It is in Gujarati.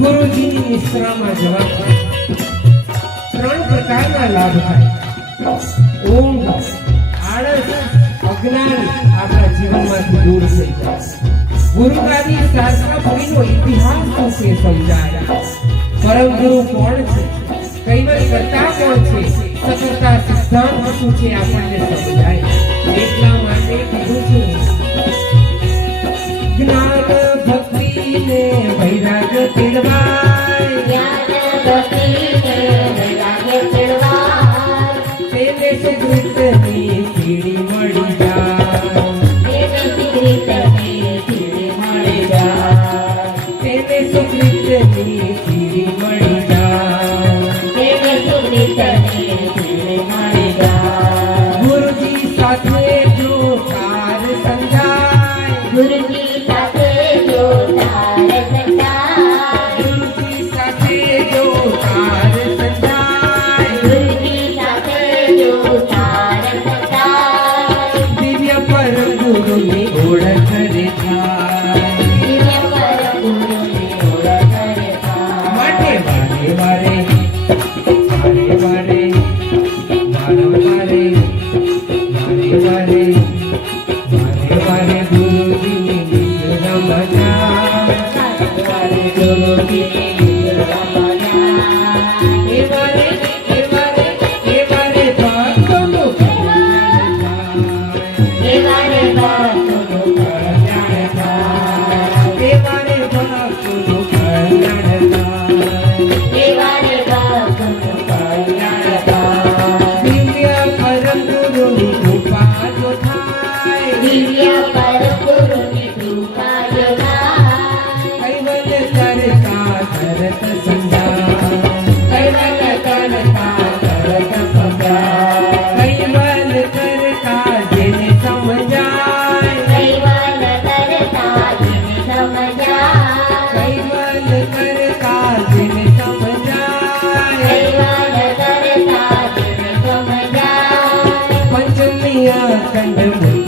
ગુરુજીની નિશ્રામાં જવાથી ત્રણ પ્રકારના લાભ થાય. ઊંઘ, આળસ, અજ્ઞાન આપણા જીવનમાંથી દૂર થઈ જાય. ગુરુગાદી શાસ્ત્રપુરીનો ઇતિહાસ શું છે સમજાય. પરમ ગુરુ કોણ છે, કૈવલ્ય કરતા કોણ છે, સફળતા સિદ્ધાંત શું છે આપણને સમજાય. એટલા માટે કીધું છું જ્ઞાન ભક્તિ ને વૈરાગ તેડવાય, જ્ઞાન ભક્તિ ને વૈરાગ તેડવાય, તેને સુકૃતની સીડી મળી જાય, તેને સુકૃતની સીડી મળી જાય, તેને સુકૃતની સીડી મળી જાય, તેને સુકૃતની સીડી મળી જાય. ગુરુજી સાથે જો તાર સમજાય, ગુરુજી સાથે જો તાર સંગાય, ગુરુજી સાથે જો તાર સમજાય, ગુરુજી સાથે જો તાર સંગાય, દિવ્ય પર ગુરુની ઓળખ રે થાય. દિવ્ય પર ગુરુની ઓળખ રે થાય. માટે વારે વારે વારે વારે વારે વારે ગુરુજીની નિશ્રામાં જાય. વારે ગુરુજીની નિશ્રામાં જાય. એ વારે ભક્તોનું કલ્યાણ થાય. એ વારે ભક્તોનું કલ્યાણ થાય. એ વારે ભક્તોનું કલ્યાણ થાય. એ વારે ભક્તોનું કલ્યાણ થાય. દિવ્ય પરમ ગુરુની કૃપા જો થાય, દિવ્ય પરમ ગુરુની કૃપા જો થાય. કૈવલ્ય કરતા તરત સમજાય, કૈવલ્ય કરતા તરત સમજાય. કૈવલ્ય કરતા જેને સમજાય, કૈવલ્ય કરતા જેને સમજાય. કૈવલ્ય કરતા જેને સમજાય, કૈવલ્ય કરતા જેને સમજાય. પંચમી અખંડ